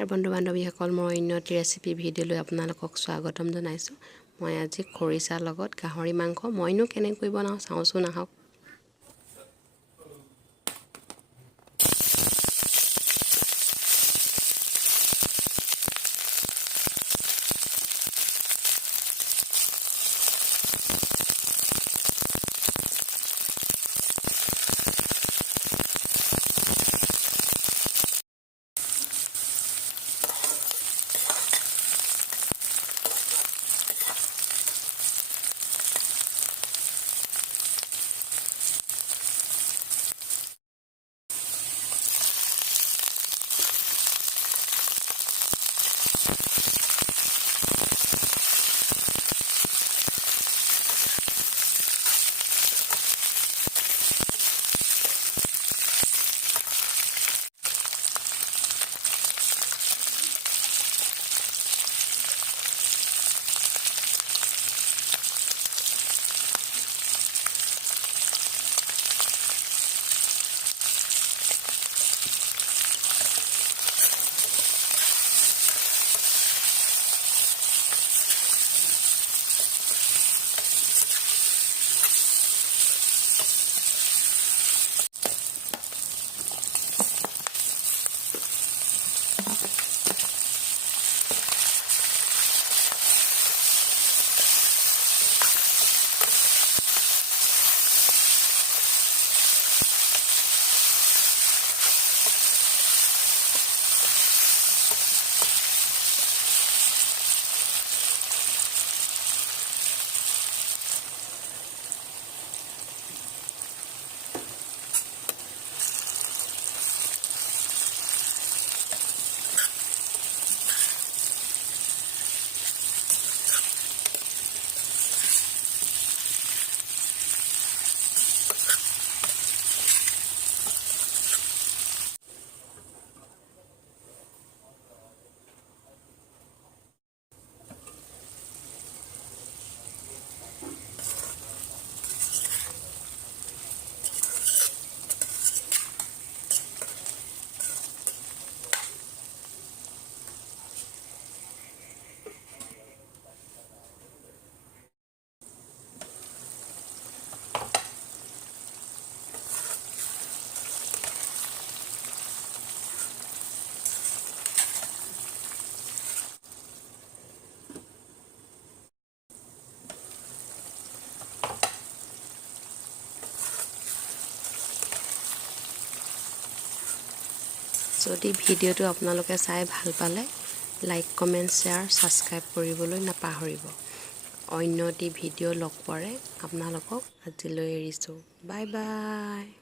নমস্কাৰ বন্ধু বান্ধৱীসকল, মই অন্য এটি ৰেচিপি ভিডিঅ'লৈ আপোনালোকক স্বাগতম জনাইছোঁ। মই আজি খৰিচাৰ লগত গাহৰি মাংস মইনো কেনেকৈ বনাওঁ চাওঁচোন আহক। যদি ভিডিঅ'টো আপোনালোকে চাই ভাল পালে লাইক কমেণ্ট শ্বেয়াৰ ছাবস্ক্ৰাইব কৰিবলৈ নাপাহৰিব। অন্য এটি ভিডিঅ' লগ পোৱাৰে আপোনালোকক আজিলৈ এৰিছোঁ। Bye bye.